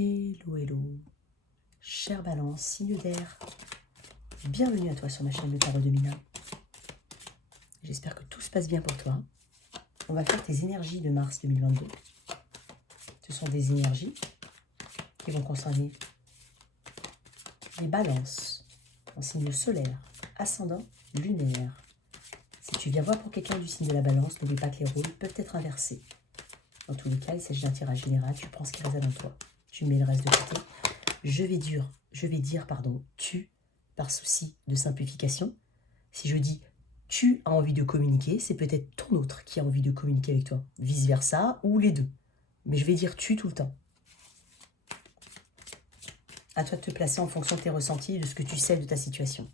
Hello, hello, chère Balance, signe d'air, bienvenue à toi sur ma chaîne de Tarot de Mina. J'espère que tout se passe bien pour toi. On va faire tes énergies de mars 2022. Ce sont des énergies qui vont concerner les balances en signe solaire, ascendant, lunaire. Si tu viens voir pour quelqu'un du signe de la balance, n'oublie pas que les rôles peuvent être inversés. Dans tous les cas, il s'agit d'un tirage général, tu prends ce qui résonne en toi. Tu mets le reste de côté. Je vais dire, tu, par souci de simplification. Si je dis tu as envie de communiquer, c'est peut-être ton autre qui a envie de communiquer avec toi. Vice versa, ou les deux. Mais je vais dire tu tout le temps. À toi de te placer en fonction de tes ressentis et de ce que tu sais de ta situation.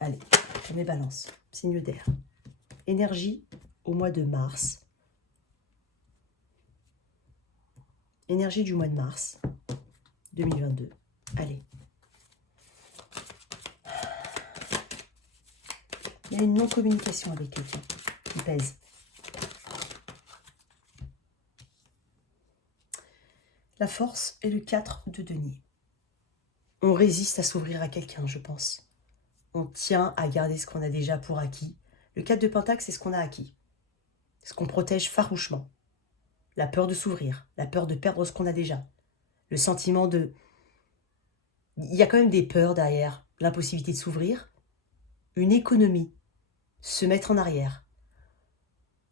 Allez, je mets balance. Signe d'air. Énergie au mois de mars. Énergie du mois de mars 2022. Allez. Il y a une non-communication avec quelqu'un qui pèse. La force est le 4 de denier. On résiste à s'ouvrir à quelqu'un, je pense. On tient à garder ce qu'on a déjà pour acquis. Le 4 de pentacle, c'est ce qu'on a acquis. Ce qu'on protège farouchement. La peur de s'ouvrir, la peur de perdre ce qu'on a déjà. Le sentiment de... Il y a quand même des peurs derrière l'impossibilité de s'ouvrir. Une économie. Se mettre en arrière.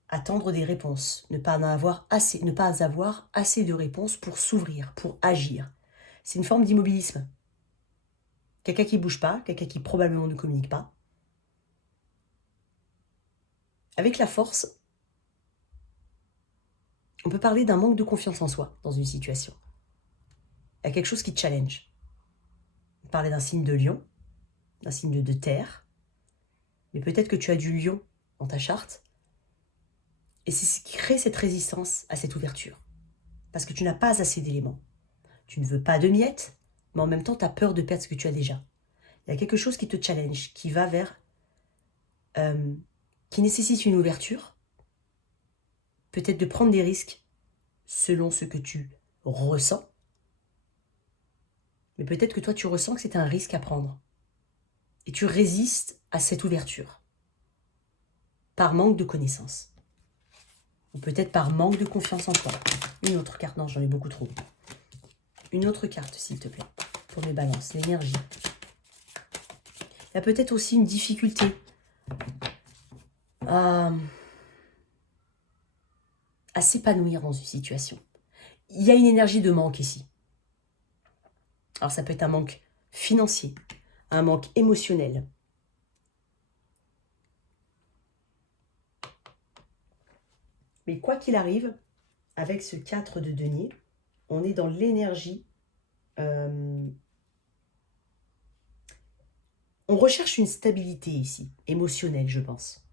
Attendre des réponses. Ne pas avoir assez de réponses pour s'ouvrir, pour agir. C'est une forme d'immobilisme. Quelqu'un qui ne bouge pas, quelqu'un qui probablement ne communique pas. Avec la force, on peut parler d'un manque de confiance en soi dans une situation. Il y a quelque chose qui te challenge. On peut parler d'un signe de lion, d'un signe de terre. Mais peut-être que tu as du lion dans ta charte. Et c'est ce qui crée cette résistance à cette ouverture. Parce que tu n'as pas assez d'éléments. Tu ne veux pas de miettes, mais en même temps, tu as peur de perdre ce que tu as déjà. Il y a quelque chose qui te challenge, qui va vers... qui nécessite une ouverture. Peut-être de prendre des risques selon ce que tu ressens. Mais peut-être que toi, tu ressens que c'est un risque à prendre. Et tu résistes à cette ouverture. Par manque de connaissances. Ou peut-être par manque de confiance en toi. Une autre carte, non, j'en ai beaucoup trop. Une autre carte, s'il te plaît, pour mes balances, l'énergie. Il y a peut-être aussi une difficulté à s'épanouir dans une situation. Il y a une énergie de manque ici. Alors ça peut être un manque financier, un manque émotionnel. Mais quoi qu'il arrive, avec ce 4 de denier, on est dans l'énergie. On recherche une stabilité ici, émotionnelle, je pense.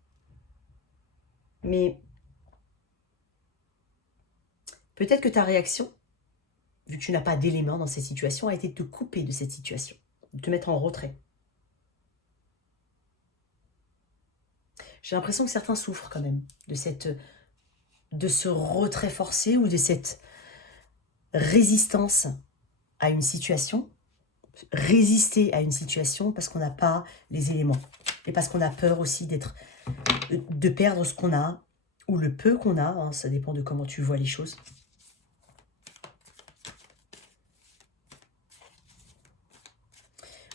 Mais peut-être que ta réaction, vu que tu n'as pas d'éléments dans cette situation, a été de te couper de cette situation, de te mettre en retrait. J'ai l'impression que certains souffrent quand même de ce retrait forcé ou de cette résistance à une situation. Résister à une situation parce qu'on n'a pas les éléments. Et parce qu'on a peur aussi de perdre ce qu'on a ou le peu qu'on a. Hein, ça dépend de comment tu vois les choses.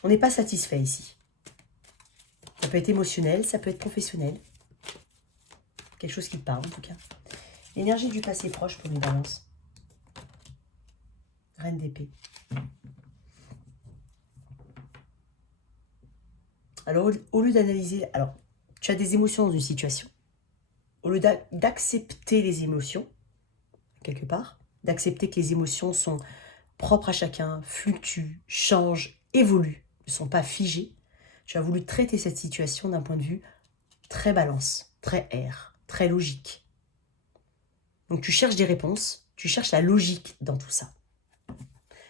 On n'est pas satisfait ici. Ça peut être émotionnel, ça peut être professionnel. Quelque chose qui te parle en tout cas. L'énergie du passé proche pour une balance. Reine d'épée. Alors, au lieu d'analyser... Alors, tu as des émotions dans une situation. Au lieu d'accepter les émotions, quelque part, d'accepter que les émotions sont propres à chacun, fluctuent, changent, évoluent, ne sont pas figées, tu as voulu traiter cette situation d'un point de vue très balance, très air, très logique. Donc tu cherches des réponses, tu cherches la logique dans tout ça.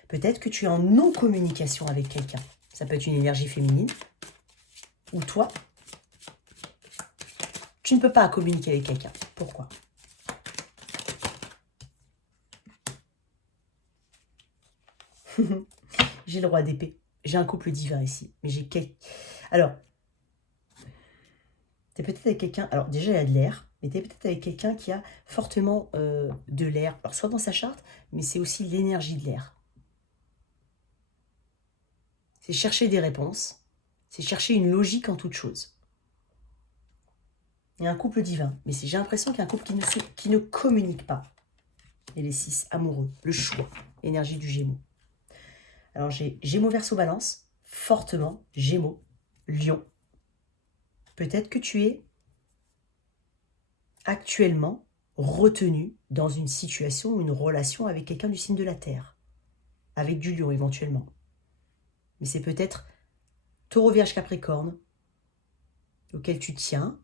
Peut-être que tu es en non-communication avec quelqu'un. Ça peut être une énergie féminine. Ou toi, tu ne peux pas communiquer avec quelqu'un. Pourquoi? J'ai le roi d'épée. J'ai un couple divin ici. Mais j'ai Alors, tu es peut-être avec quelqu'un... Alors, déjà, il y a de l'air. Mais tu es peut-être avec quelqu'un qui a fortement de l'air. Alors, soit dans sa charte, mais c'est aussi l'énergie de l'air. C'est chercher des réponses. C'est chercher une logique en toute chose. Il y a un couple divin. Mais j'ai l'impression qu'il y a un couple qui ne communique pas. Et les 6 amoureux. Le choix. Énergie du Gémeaux. Alors, j'ai Gémeaux, Verseau, Balance. Fortement. Gémeaux. Lion. Peut-être que tu es actuellement retenu dans une situation ou une relation avec quelqu'un du signe de la Terre. Avec du Lion, éventuellement. Mais c'est peut-être Taureau, Vierge, Capricorne auquel tu tiens.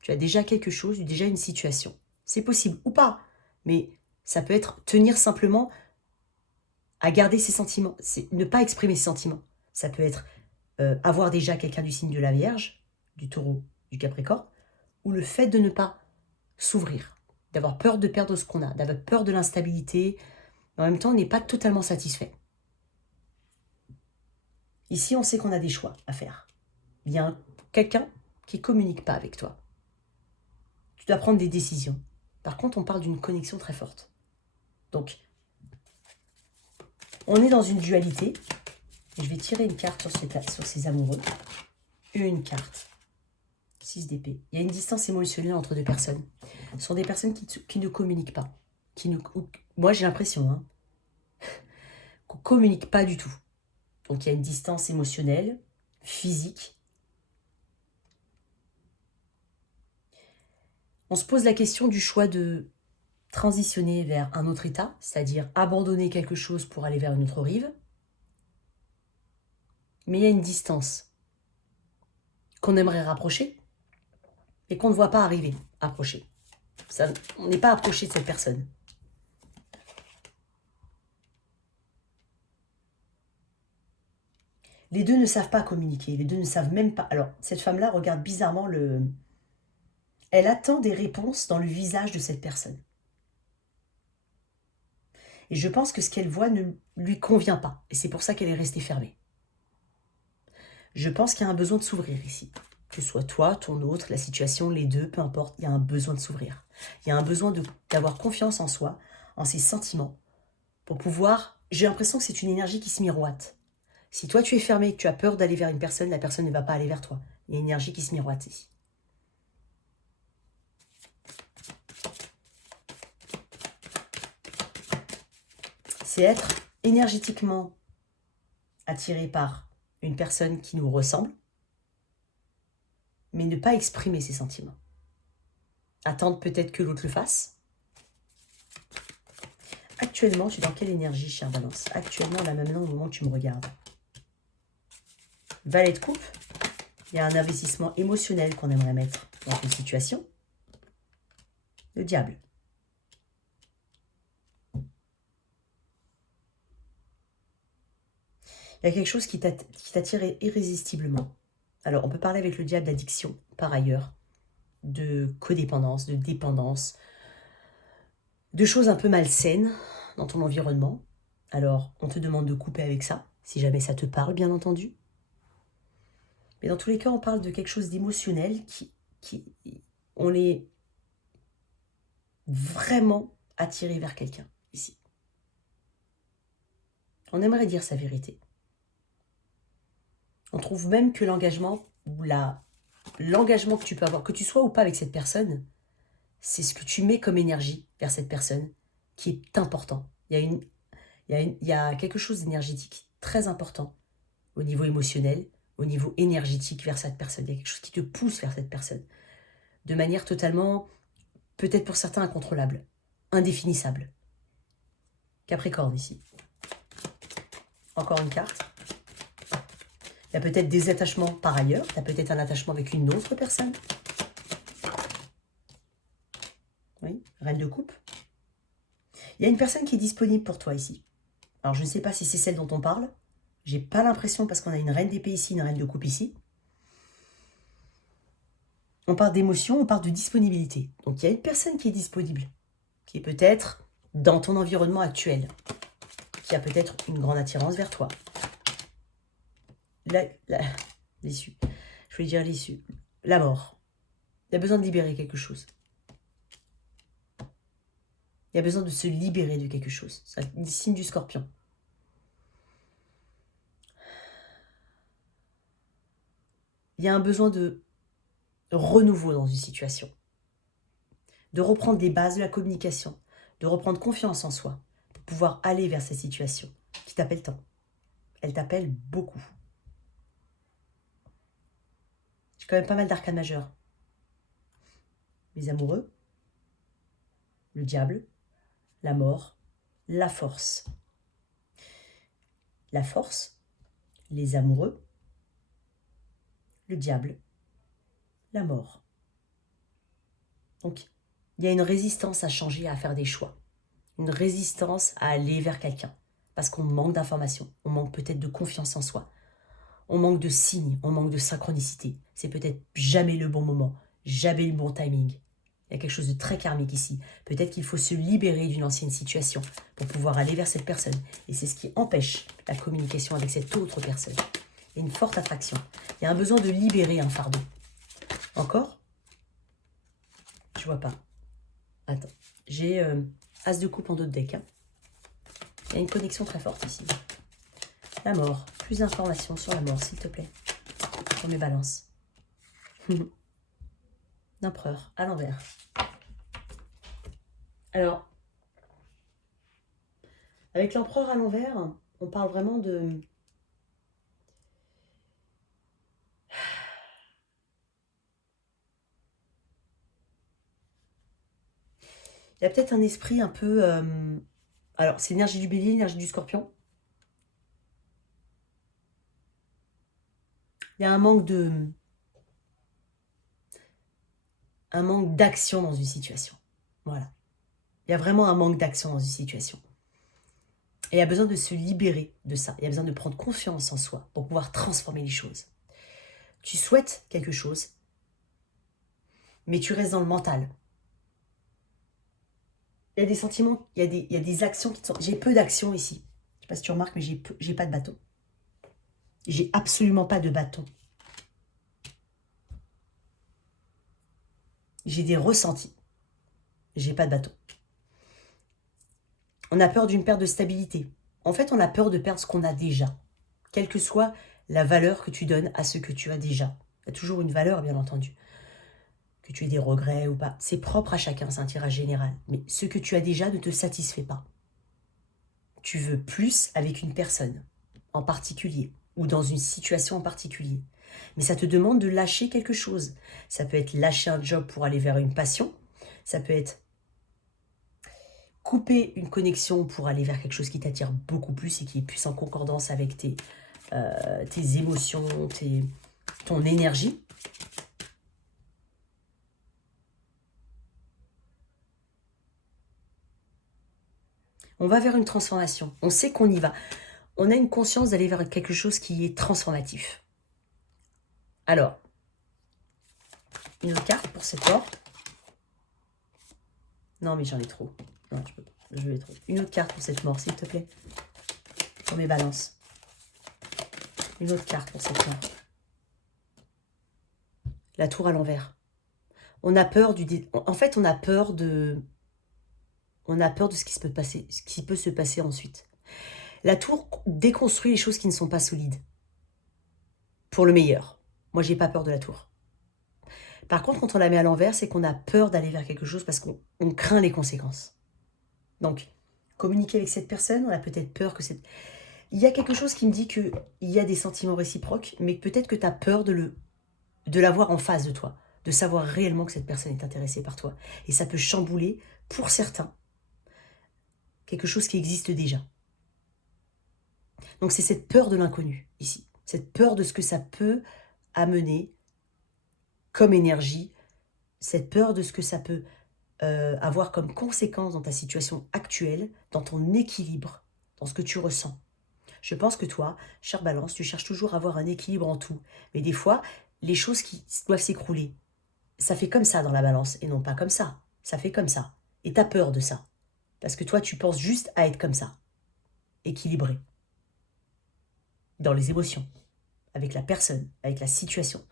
Tu as déjà quelque chose, déjà une situation. C'est possible ou pas, mais ça peut être tenir simplement à garder ses sentiments, ne pas exprimer ses sentiments. Ça peut être avoir déjà quelqu'un du signe de la Vierge, du Taureau, du Capricorne, ou le fait de ne pas s'ouvrir, d'avoir peur de perdre ce qu'on a, d'avoir peur de l'instabilité. En même temps, on n'est pas totalement satisfait. Ici, on sait qu'on a des choix à faire. Il y a quelqu'un qui ne communique pas avec toi. Tu dois prendre des décisions. Par contre, on parle d'une connexion très forte. Donc, on est dans une dualité. Et je vais tirer une carte sur ces amoureux. Une carte. 6 d'épée. Il y a une distance émotionnelle entre deux personnes. Ce sont des personnes qui ne communiquent pas. Moi, j'ai l'impression qu'on ne communique pas du tout. Donc, il y a une distance émotionnelle, physique. On se pose la question du choix de transitionner vers un autre état, c'est-à-dire abandonner quelque chose pour aller vers une autre rive. Mais il y a une distance qu'on aimerait rapprocher et qu'on ne voit pas arriver, approcher. On n'est pas approché de cette personne. Les deux ne savent pas communiquer, les deux ne savent même pas... Alors, cette femme-là regarde bizarrement Elle attend des réponses dans le visage de cette personne. Et je pense que ce qu'elle voit ne lui convient pas. Et c'est pour ça qu'elle est restée fermée. Je pense qu'il y a un besoin de s'ouvrir ici. Que ce soit toi, ton autre, la situation, les deux, peu importe, il y a un besoin de s'ouvrir. Il y a un besoin d'avoir confiance en soi, en ses sentiments, pour pouvoir... J'ai l'impression que c'est une énergie qui se miroite. Si toi tu es fermé et que tu as peur d'aller vers une personne, la personne ne va pas aller vers toi. Il y a une énergie qui se miroite ici. C'est être énergétiquement attiré par une personne qui nous ressemble, mais ne pas exprimer ses sentiments. Attendre peut-être que l'autre le fasse. Actuellement, tu es dans quelle énergie, chère Balance? Actuellement, là maintenant, au moment où tu me regardes. Valet de coupe. Il y a un investissement émotionnel qu'on aimerait mettre dans une situation. Le diable. Il y a quelque chose qui t'attire irrésistiblement. Alors, on peut parler avec le diable d'addiction, par ailleurs, de codépendance, de dépendance, de choses un peu malsaines dans ton environnement. Alors, on te demande de couper avec ça, si jamais ça te parle, bien entendu. Mais dans tous les cas, on parle de quelque chose d'émotionnel on est vraiment attiré vers quelqu'un, ici. On aimerait dire sa vérité. On trouve même que l'engagement ou l'engagement que tu peux avoir, que tu sois ou pas avec cette personne, c'est ce que tu mets comme énergie vers cette personne qui est important. Il y a quelque chose d'énergétique très important au niveau émotionnel, au niveau énergétique vers cette personne. Il y a quelque chose qui te pousse vers cette personne de manière totalement, peut-être pour certains, incontrôlable, indéfinissable. Capricorne ici. Encore une carte. Il y a peut-être des attachements par ailleurs. Tu as peut-être un attachement avec une autre personne. Oui, reine de coupe. Il y a une personne qui est disponible pour toi ici. Alors, je ne sais pas si c'est celle dont on parle. J'ai pas l'impression parce qu'on a une reine d'épée ici, une reine de coupe ici. On parle d'émotion, on parle de disponibilité. Donc, il y a une personne qui est disponible, qui est peut-être dans ton environnement actuel, qui a peut-être une grande attirance vers toi. L'issue. Je voulais dire l'issue. La mort. Il y a besoin de libérer quelque chose. Il y a besoin de se libérer de quelque chose. C'est le signe du Scorpion. Il y a un besoin de renouveau dans une situation. De reprendre les bases de la communication. De reprendre confiance en soi. Pour pouvoir aller vers cette situation qui t'appelle tant. Elle t'appelle beaucoup. J'ai quand même pas mal d'arcanes majeurs. Les amoureux, le diable, la mort, la force. La force, les amoureux, le diable, la mort. Donc, il y a une résistance à changer, à faire des choix. Une résistance à aller vers quelqu'un. Parce qu'on manque d'informations, on manque peut-être de confiance en soi. On manque de signes, on manque de synchronicité. C'est peut-être jamais le bon moment, jamais le bon timing. Il y a quelque chose de très karmique ici. Peut-être qu'il faut se libérer d'une ancienne situation pour pouvoir aller vers cette personne. Et c'est ce qui empêche la communication avec cette autre personne. Il y a une forte attraction. Il y a un besoin de libérer un fardeau. Encore? Je vois pas. Attends. J'ai As de coupe en dos de deck. Hein. Il y a une connexion très forte ici. La mort. Plus d'informations sur la mort, s'il te plaît. Sur mes balances. L'empereur, à l'envers. Alors, avec l'empereur à l'envers, on parle vraiment de... Il y a peut-être un esprit un peu... Alors, c'est l'énergie du bélier, l'énergie du scorpion. Il y a un manque d'action dans une situation. Voilà. Il y a vraiment un manque d'action dans une situation. Et il y a besoin de se libérer de ça. Il y a besoin de prendre confiance en soi pour pouvoir transformer les choses. Tu souhaites quelque chose, mais tu restes dans le mental. Il y a des sentiments, il y a des actions qui sont... J'ai peu d'actions ici. Je ne sais pas si tu remarques, mais j'ai pas de bâton. J'ai absolument pas de bâton. J'ai des ressentis. J'ai pas de bâton. On a peur d'une perte de stabilité. En fait, on a peur de perdre ce qu'on a déjà. Quelle que soit la valeur que tu donnes à ce que tu as déjà. Il y a toujours une valeur, bien entendu. Que tu aies des regrets ou pas. C'est propre à chacun, c'est un tirage général. Mais ce que tu as déjà ne te satisfait pas. Tu veux plus avec une personne en particulier ou dans une situation en particulier. Mais ça te demande de lâcher quelque chose. Ça peut être lâcher un job pour aller vers une passion. Ça peut être couper une connexion pour aller vers quelque chose qui t'attire beaucoup plus et qui est plus en concordance avec tes émotions, ton énergie. On va vers une transformation. On sait qu'on y va. On a une conscience d'aller vers quelque chose qui est transformatif. Alors, une autre carte pour cette porte. Non, mais j'en ai trop. Non, je peux pas. Je vais trop. Une autre carte pour cette mort, s'il te plaît. Pour mes balances. Une autre carte pour cette mort. La tour à l'envers. On a peur du... En fait, on a peur de... On a peur de ce qui peut se passer ensuite. La tour déconstruit les choses qui ne sont pas solides. Pour le meilleur. Moi, j'ai pas peur de la tour. Par contre, quand on la met à l'envers, c'est qu'on a peur d'aller vers quelque chose parce qu'on craint les conséquences. Donc, communiquer avec cette personne, on a peut-être peur que cette... Il y a quelque chose qui me dit qu'il y a des sentiments réciproques, mais peut-être que tu as peur de l'avoir en face de toi, de savoir réellement que cette personne est intéressée par toi. Et ça peut chambouler, pour certains, quelque chose qui existe déjà. Donc c'est cette peur de l'inconnu, ici. Cette peur de ce que ça peut amener comme énergie, cette peur de ce que ça peut avoir comme conséquence dans ta situation actuelle, dans ton équilibre, dans ce que tu ressens. Je pense que toi, chère Balance, tu cherches toujours à avoir un équilibre en tout. Mais des fois, les choses qui doivent s'écrouler, ça fait comme ça dans la Balance, et non pas comme ça. Ça fait comme ça. Et tu as peur de ça. Parce que toi, tu penses juste à être comme ça. équilibré dans les émotions, avec la personne, avec la situation.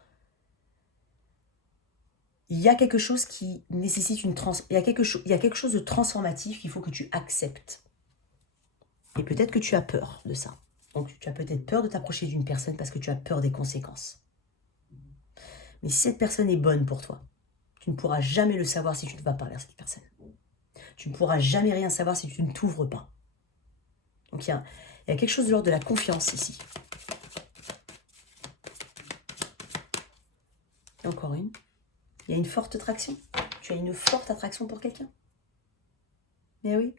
Il y a quelque chose qui nécessite il y a quelque chose de transformatif qu'il faut que tu acceptes. Et peut-être que tu as peur de ça. Donc tu as peut-être peur de t'approcher d'une personne parce que tu as peur des conséquences. Mais si cette personne est bonne pour toi, tu ne pourras jamais le savoir si tu ne vas pas vers cette personne. Tu ne pourras jamais rien savoir si tu ne t'ouvres pas. Donc il y a quelque chose de l'ordre de la confiance ici. Et encore une. Il y a une forte attraction. Tu as une forte attraction pour quelqu'un. Mais oui.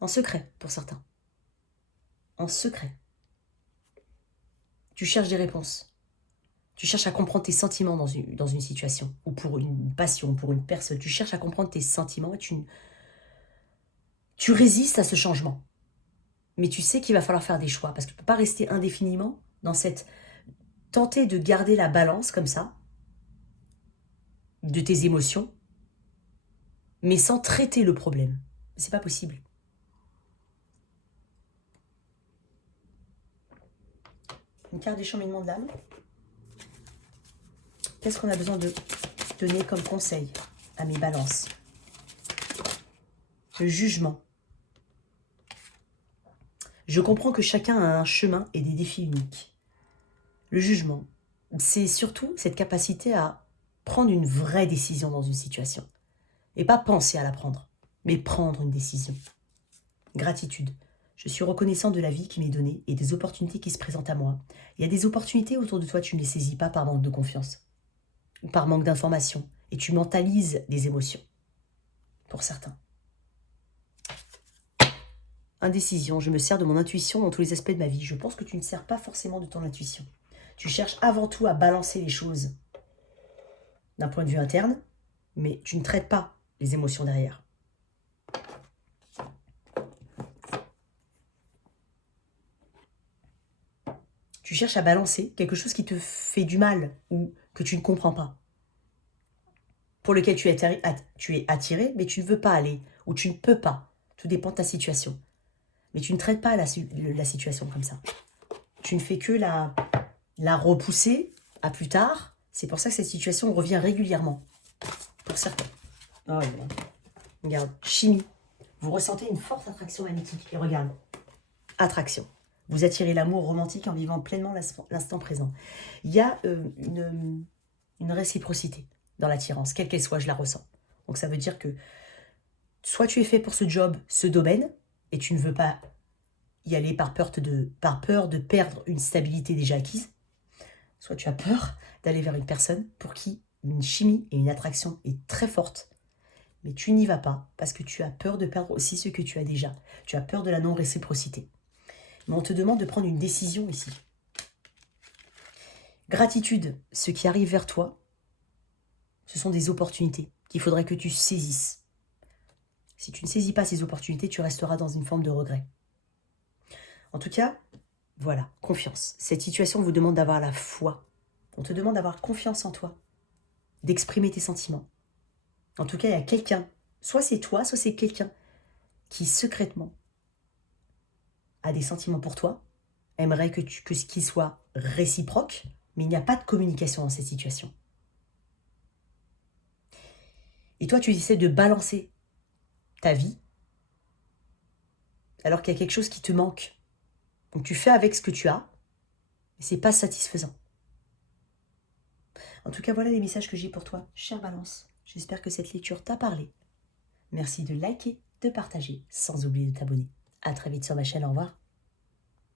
En secret, pour certains. En secret. Tu cherches des réponses. Tu cherches à comprendre tes sentiments dans une situation, ou pour une passion, pour une personne. Tu cherches à comprendre tes sentiments et tu résistes à ce changement. Mais tu sais qu'il va falloir faire des choix, parce que tu ne peux pas rester indéfiniment dans cette... Tenter de garder la balance comme ça, de tes émotions, mais sans traiter le problème. C'est pas possible. Une carte d'écheminement de l'âme. Qu'est-ce qu'on a besoin de donner comme conseil à mes balances? Le jugement. Je comprends que chacun a un chemin et des défis uniques. Le jugement, c'est surtout cette capacité à prendre une vraie décision dans une situation. Et pas penser à la prendre, mais prendre une décision. Gratitude. Je suis reconnaissant de la vie qui m'est donnée et des opportunités qui se présentent à moi. Il y a des opportunités autour de toi, tu ne les saisis pas par manque de confiance ou par manque d'information. Et tu mentalises des émotions, pour certains. Indécision, je me sers de mon intuition dans tous les aspects de ma vie. Je pense que tu ne sers pas forcément de ton intuition. Tu cherches avant tout à balancer les choses d'un point de vue interne, mais tu ne traites pas les émotions derrière. Tu cherches à balancer quelque chose qui te fait du mal ou que tu ne comprends pas, pour lequel tu es attiré, mais tu ne veux pas aller, ou tu ne peux pas. Tout dépend de ta situation. Mais tu ne traites pas la situation comme ça. Tu ne fais que la repousser à plus tard. C'est pour ça que cette situation revient régulièrement. Pour certains. Oh, regarde, chimie. Vous ressentez une forte attraction magnétique. Et regarde, attraction. Vous attirez l'amour romantique en vivant pleinement l'instant présent. Il y a une réciprocité dans l'attirance, quelle qu'elle soit, je la ressens. Donc ça veut dire que soit tu es fait pour ce job, ce domaine, et tu ne veux pas y aller par peur de perdre une stabilité déjà acquise, soit tu as peur d'aller vers une personne pour qui une chimie et une attraction est très forte, mais tu n'y vas pas parce que tu as peur de perdre aussi ce que tu as déjà. Tu as peur de la non-réciprocité. Mais on te demande de prendre une décision ici. Gratitude, ce qui arrive vers toi, ce sont des opportunités qu'il faudrait que tu saisisses. Si tu ne saisis pas ces opportunités, tu resteras dans une forme de regret. En tout cas, voilà, confiance. Cette situation vous demande d'avoir la foi. On te demande d'avoir confiance en toi, d'exprimer tes sentiments. En tout cas, il y a quelqu'un, soit c'est toi, soit c'est quelqu'un qui secrètement a des sentiments pour toi, aimerait que ce qui soit réciproque, mais il n'y a pas de communication dans cette situation. Et toi, tu essaies de balancer ta vie, alors qu'il y a quelque chose qui te manque. Donc tu fais avec ce que tu as, mais ce n'est pas satisfaisant. En tout cas, voilà les messages que j'ai pour toi, chère Balance. J'espère que cette lecture t'a parlé. Merci de liker, de partager, sans oublier de t'abonner. À très vite sur ma chaîne, au revoir.